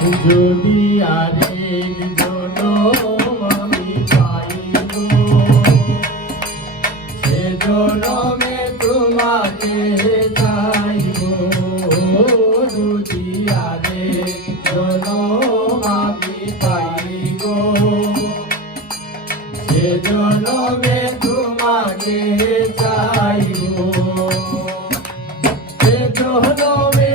যদি আরেক জনম আমি পাই গো, সে জনমে তোমাকে চাইব। যদি আরেক জনম আমি পাই গো, সে জনমে তোমাকে চাইব। সে জনমে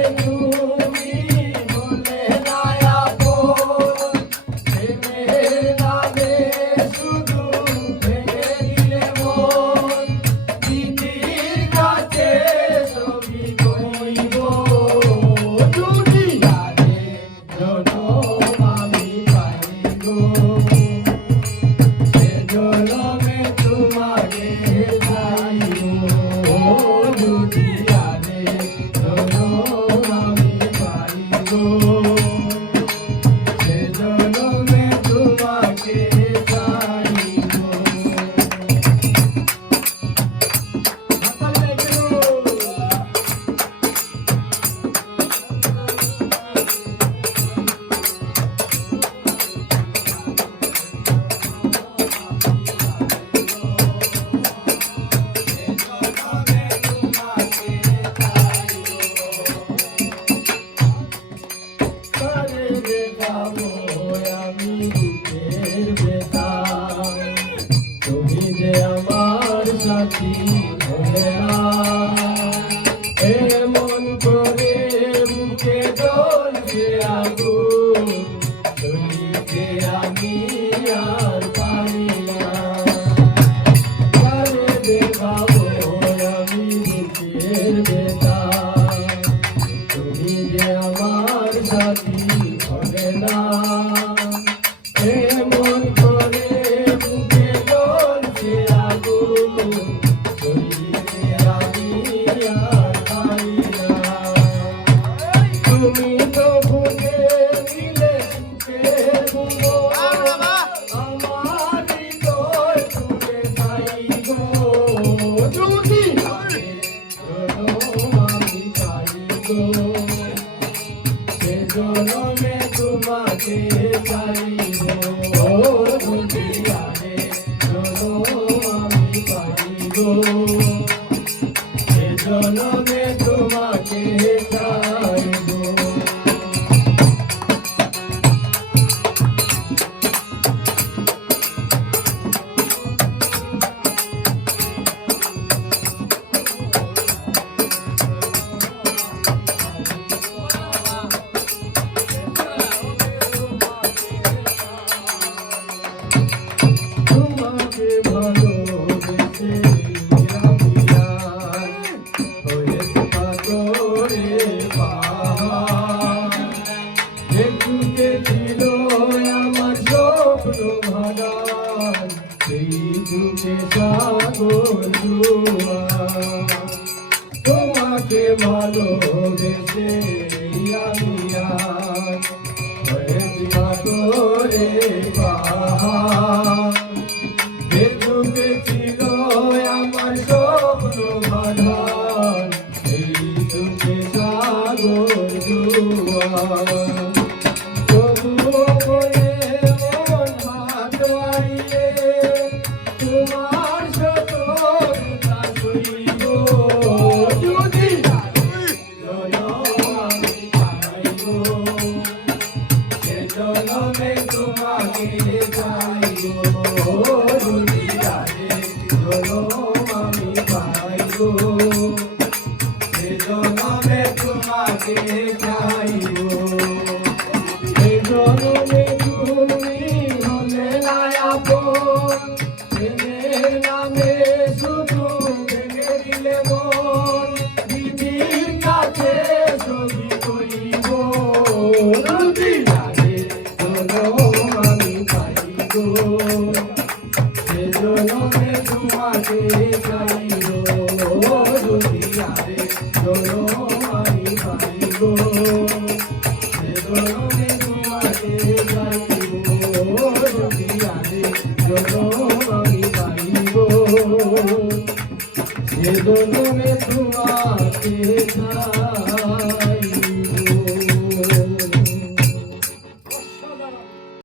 তুমি যে আমার সাথী হবে না, এমন করে বুকে জ্বলছে আগুন, চলিতে আমি আর পারি না। কারে দেখাবো আমি বুকের ব্যথা, তুমি যে আমার সাথী হবে না, এমন করে বুকে জ্বলছে আগুন, চলিতে আমি আর পারি না। তুমি তো বুকে দিলে সুখের ভুবন, আমার হৃদয় জুড়ে তাই গো। যদি আমি পাই গো, সে জনমে তোমাকে চাইব। যদি আরেক জনম আমি পাই গো, সে জনমে তোমাকে চাইব। তোমাকে ভালোবেসে আমি আর হয়েছি পাথরে পাহাড়, একটুতে ছিল আমার স্বপ্ন ভাগান, সেই যুগে সাগর জোয়ার। তোমাকে ভালোবেসে আমি আর হয়েছি পাথরে পাহাড়, যুগে ছিল আমার স্বপ্ন বাঁধান, এই যুগে সাগর জোয়ার। তবুও বলে মন হাত বাড়িয়ে তোমার সততা সইব। যদি আমি পাইব, সে জনমে তোমাকে চাইব। যদি আরেক জনম আমি পাই গো, সে জনমে তোমাকে চাইব। সে জনমে তুমি হলে না আপন, প্রেমের নামে শুধু ভেঙে দিলে মন, দিদির কাছে ছবি করিব। যদি আরেক জনম আমি পাই গো, সে জনমে তোমাকে চাইব। যদি আরেক জনম আমি পাই গো, সে জনমে তোমাকে চাইব। যদি আরেক জনম আমি পাই গো, সে জনমে তোমাকে চাইব।